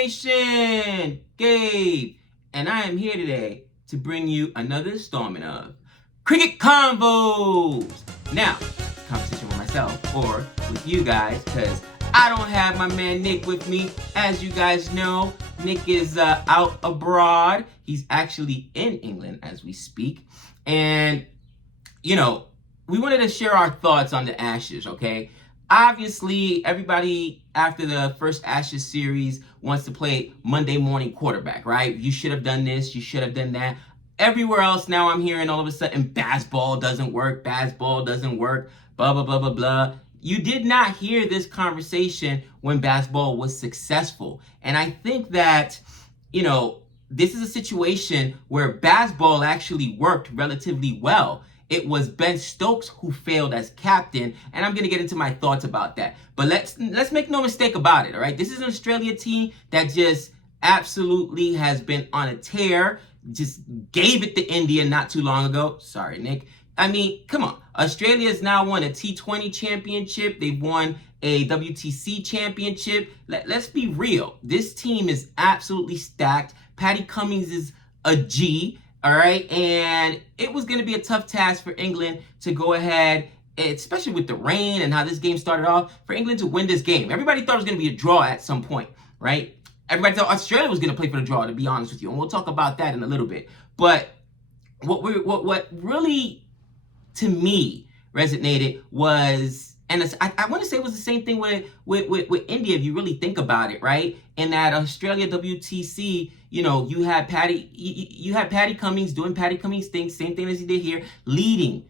Nation, Gabe, and I am here today to bring you another installment of Cricket Convos. Now, competition with myself or with you guys, because I don't have my man Nick with me. As you guys know, Nick is out abroad. He's actually in England as we speak. And, you know, we wanted to share our thoughts on the Ashes, okay? Obviously, everybody after the first Ashes series wants to play Monday morning quarterback, right? You should have done this, you should have done that. Everywhere else now I'm hearing all of a sudden Bazball doesn't work, blah, blah, blah, blah, blah. You did not hear this conversation when Bazball was successful. And I think that, you know, this is a situation where Bazball actually worked relatively well. It was Ben Stokes who failed as captain, and I'm going to get into my thoughts about that. But let's make no mistake about it, all right? This is an Australia team that just absolutely has been on a tear. Just gave it to India not too long ago. Sorry, Nick. I mean, come on. Australia has now won a T20 championship. They've won a WTC championship. Let's be real. This team is absolutely stacked. Paddy Cummins is a G. All right, and it was going to be a tough task for England to go ahead, especially with the rain and how this game started off, for England to win this game. Everybody thought it was going to be a draw at some point, right? Everybody thought Australia was going to play for the draw, to be honest with you, and we'll talk about that in a little bit. But what really, to me, resonated was, and I want to say it was the same thing with India, if you really think about it, right? In that Australia WTC, you know, you had Paddy Cummins doing Paddy Cummins things, same thing as he did here, leading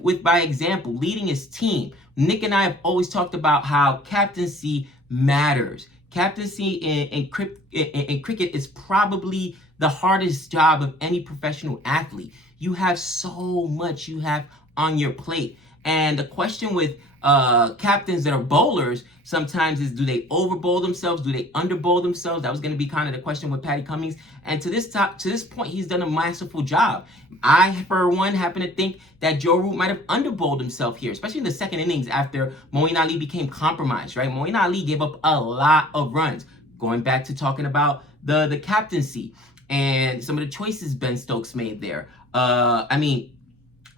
with by example, leading his team. Nick and I have always talked about how captaincy matters. Captaincy in cricket is probably the hardest job of any professional athlete. You have so much you have on your plate. And the question with captains that are bowlers sometimes is, do they overbowl themselves? Do they underbowl themselves? That was going to be kind of the question with Paddy Cummins. And to this point, he's done a masterful job. I, for one, happen to think that Joe Root might have underbowled himself here, especially in the second innings after Moeen Ali became compromised, right? Moeen Ali gave up a lot of runs. Going back to talking about the captaincy and some of the choices Ben Stokes made there. I mean,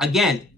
again,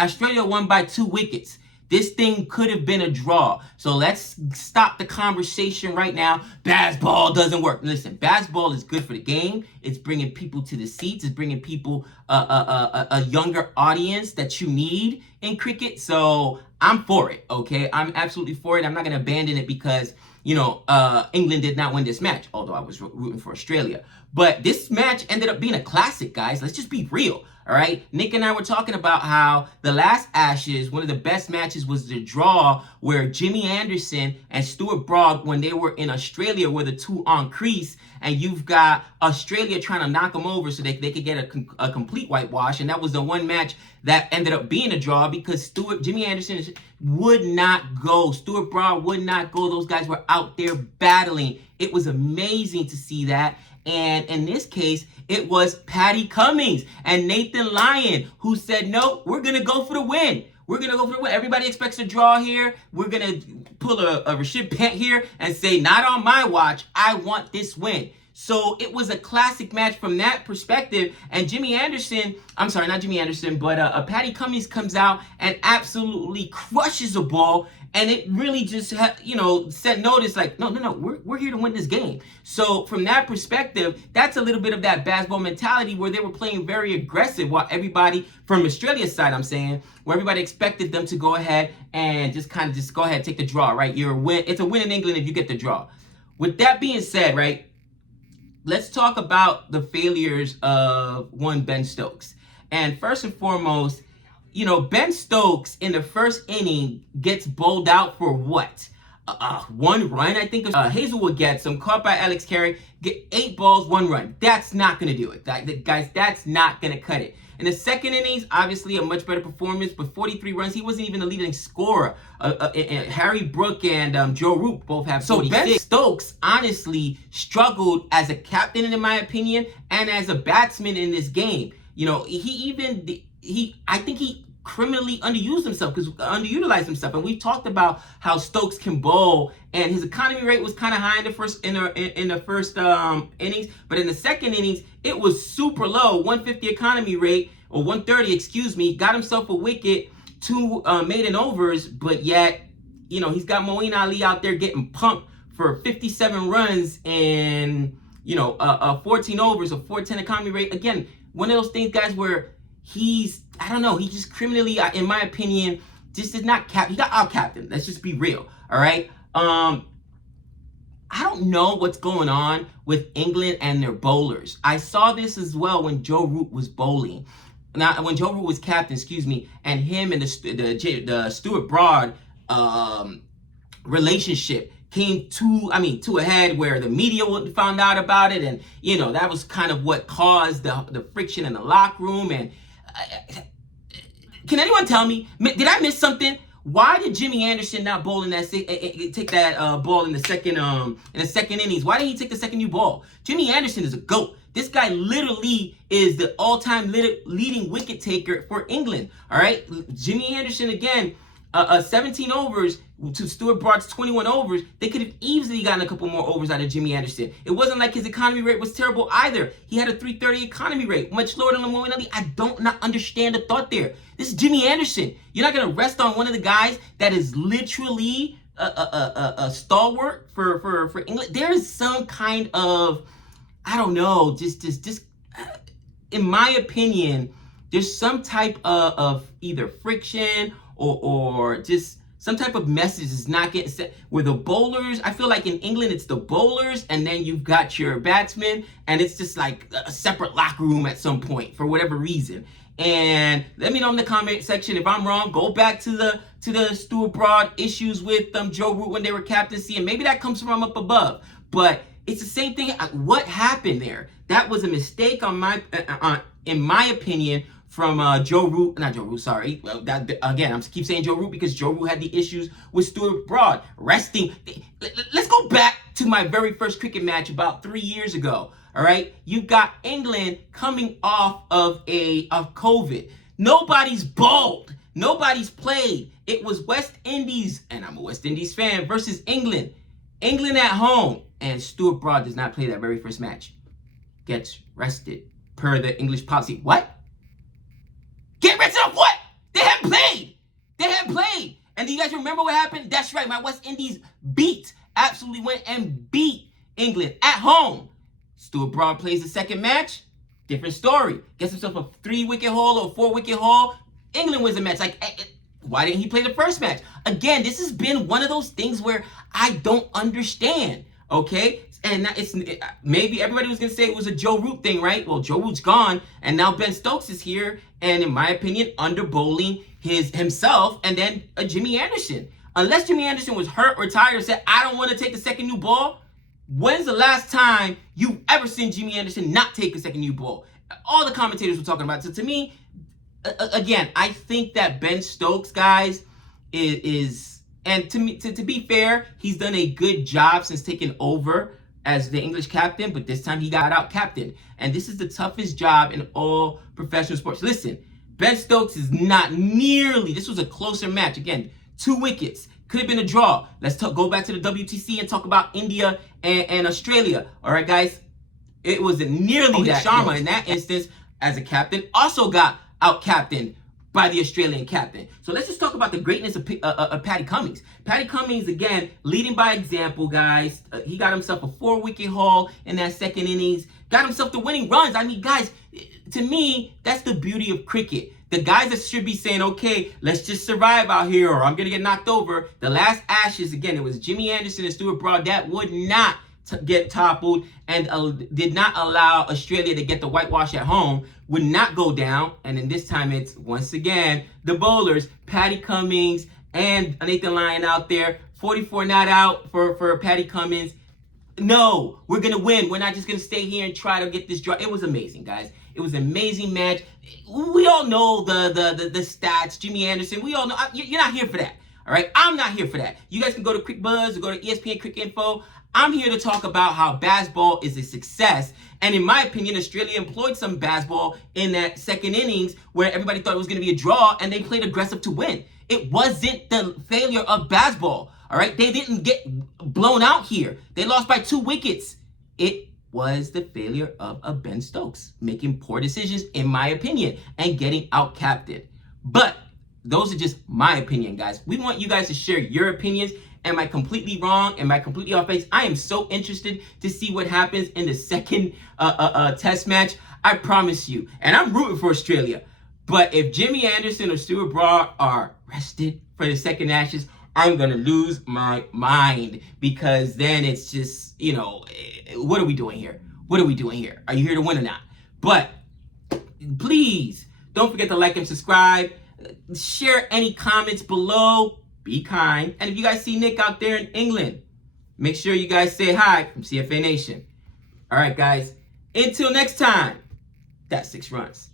Australia won by 2 wickets. This thing could have been a draw. So let's stop the conversation right now. Bazball doesn't work. Listen, Bazball is good for the game. It's bringing people to the seats. It's bringing people a younger audience that you need in cricket. So I'm for it, okay? I'm absolutely for it. I'm not going to abandon it because, you know, England did not win this match, although I was rooting for Australia. But this match ended up being a classic, guys. Let's just be real. All right, Nick and I were talking about how the last Ashes, one of the best matches was the draw where Jimmy Anderson and Stuart Broad, when they were in Australia, were the two on crease, and you've got Australia trying to knock them over so they could get a complete whitewash, and that was the one match that ended up being a draw because Jimmy Anderson would not go. Stuart Broad would not go. Those guys were out there battling. It was amazing to see that. And in this case, it was Paddy Cummins and Nathan Lyon who said, no, we're going to go for the win. We're going to go for the win. Everybody expects a draw here. We're going to pull a Rashid Pant here and say, not on my watch. I want this win. So it was a classic match from that perspective. And Jimmy Anderson, I'm sorry, not Jimmy Anderson, but Paddy Cummins comes out and absolutely crushes a ball. And it really just, set notice like, no, we're here to win this game. So from that perspective, that's a little bit of that Bazball mentality where they were playing very aggressive while everybody, from Australia's side, I'm saying, where everybody expected them to go ahead and just go ahead and take the draw, right? It's a win in England if you get the draw. With that being said, right, let's talk about the failures of one Ben Stokes. And first and foremost, you know, Ben Stokes in the first inning gets bowled out for what? 1 run, I think. Hazelwood gets some, caught by Alex Carey, get 8 balls, 1 run. That's not going to do it. Guys, that's not going to cut it. In the second innings, obviously a much better performance, but 43 runs. He wasn't even the leading scorer. Harry Brook and Joe Root both have 46. So Ben Stokes honestly struggled as a captain, in my opinion, and as a batsman in this game. You know, I think he criminally underutilized himself. And we've talked about how Stokes can bowl, and his economy rate was kind of high in the first innings, but in the second innings it was super low, 150 economy rate, or 130, excuse me. Got himself a wicket, 2 maiden overs, but yet, you know, he's got Moeen Ali out there getting pumped for 57 runs and, you know, 14 overs, a 410 economy rate. Again, one of those things, guys, where I don't know, he just criminally, in my opinion, just did not he got out-captained. Let's just be real, all right? I don't know what's going on with England and their bowlers. I saw this as well when Joe Root was bowling. Now, when Joe Root was captain, excuse me, and him and the Stuart Broad relationship came to a head, where the media found out about it, and, you know, that was kind of what caused the friction in the locker room. And can anyone tell me, did I miss something? Why did Jimmy Anderson not bowl in that take that ball in the second innings? Why didn't he take the second new ball? Jimmy Anderson is a GOAT. This guy literally is the all-time leading wicket taker for England. All right, Jimmy Anderson, again, 17 overs to Stuart Broad's 21 overs. They could have easily gotten a couple more overs out of Jimmy Anderson. It wasn't like his economy rate was terrible either. He had a 330 economy rate, much lower than Moeen Ali. I don't not understand the thought there. This is Jimmy Anderson. You're not going to rest on one of the guys that is literally a stalwart for England. There is some kind of, I don't know, just in my opinion, there's some type of either friction or just some type of message is not getting set. Where the bowlers, I feel like in England, it's the bowlers, and then you've got your batsmen, and it's just like a separate locker room at some point for whatever reason. And let me know in the comment section if I'm wrong. Go back to the Stuart Broad issues with Joe Root when they were captaincy, and maybe that comes from up above. But it's the same thing. What happened there? That was a mistake in my opinion, from Joe Root, not Joe Root, sorry. Well, again, I'm keep saying Joe Root because Joe Root had the issues with Stuart Broad resting. Let's go back to my very first cricket match about 3 years ago. All right, you got England coming off of COVID. Nobody's bowled. Nobody's played. It was West Indies, and I'm a West Indies fan, versus England. England at home, and Stuart Broad does not play that very first match. Gets rested per the English policy. What? Get rested of what? They haven't played. They haven't played. And do you guys remember what happened? That's right. My West Indies absolutely went and beat England at home. Stuart Broad plays the second match. Different story. Gets himself a 3-wicket haul or a 4-wicket haul. England wins the match. Why didn't he play the first match? Again, this has been one of those things where I don't understand. Okay? And maybe everybody was going to say it was a Joe Root thing, right? Well, Joe Root's gone, and now Ben Stokes is here, and in my opinion, under bowling himself, and then a Jimmy Anderson. Unless Jimmy Anderson was hurt or tired or said, I don't want to take the second new ball, when's the last time you've ever seen Jimmy Anderson not take a second new ball? All the commentators were talking about it. So to me, again, I think that Ben Stokes, guys, is and to me, to be fair, he's done a good job since taking over as the English captain, but this time he got out captain. And this is the toughest job in all professional sports. Listen, Ben Stokes is not nearly, this was a closer match. Again, 2 wickets. Could have been a draw. Let's go back to the WTC and talk about India and Australia. All right, guys. It wasn't nearly that. Sharma, in that instance, as a captain, also got out-captained by the Australian captain. So let's just talk about the greatness of Paddy Cummins. Paddy Cummins, again, leading by example, guys. He got himself a 4-wicket haul in that second innings. Got himself the winning runs. I mean, guys, to me, that's the beauty of cricket. The guys that should be saying, okay, let's just survive out here or I'm going to get knocked over. The last Ashes, again, it was Jimmy Anderson and Stuart Broad that would not get toppled and did not allow Australia to get the whitewash at home, would not go down. And then this time it's, once again, the bowlers, Paddy Cummins and Nathan Lyon out there. 44 not out for Paddy Cummins. No, we're going to win. We're not just going to stay here and try to get this draw. It was amazing, guys. It was an amazing match. We all know the stats. Jimmy Anderson, we all know. You're not here for that. All right, I'm not here for that. You guys can go to Quick Buzz or go to ESPN Quick Info. I'm here to talk about how Bazball is a success. And in my opinion, Australia employed some Bazball in that second innings where everybody thought it was going to be a draw and they played aggressive to win. It wasn't the failure of Bazball, all right? They didn't get blown out here. They lost by 2 wickets. It was the failure of a Ben Stokes making poor decisions, in my opinion, and getting out-captained. But those are just my opinion, guys. We want you guys to share your opinions. Am I completely wrong? Am I completely off base? I am so interested to see what happens in the second test match. I promise you. And I'm rooting for Australia. But if Jimmy Anderson or Stuart Broad are rested for the second Ashes, I'm going to lose my mind. Because then it's just, what are we doing here? What are we doing here? Are you here to win or not? But please, don't forget to like and subscribe. Share any comments below. Be kind. And if you guys see Nick out there in England, make sure you guys say hi from CFA Nation. All right, guys. Until next time, that's 6 runs.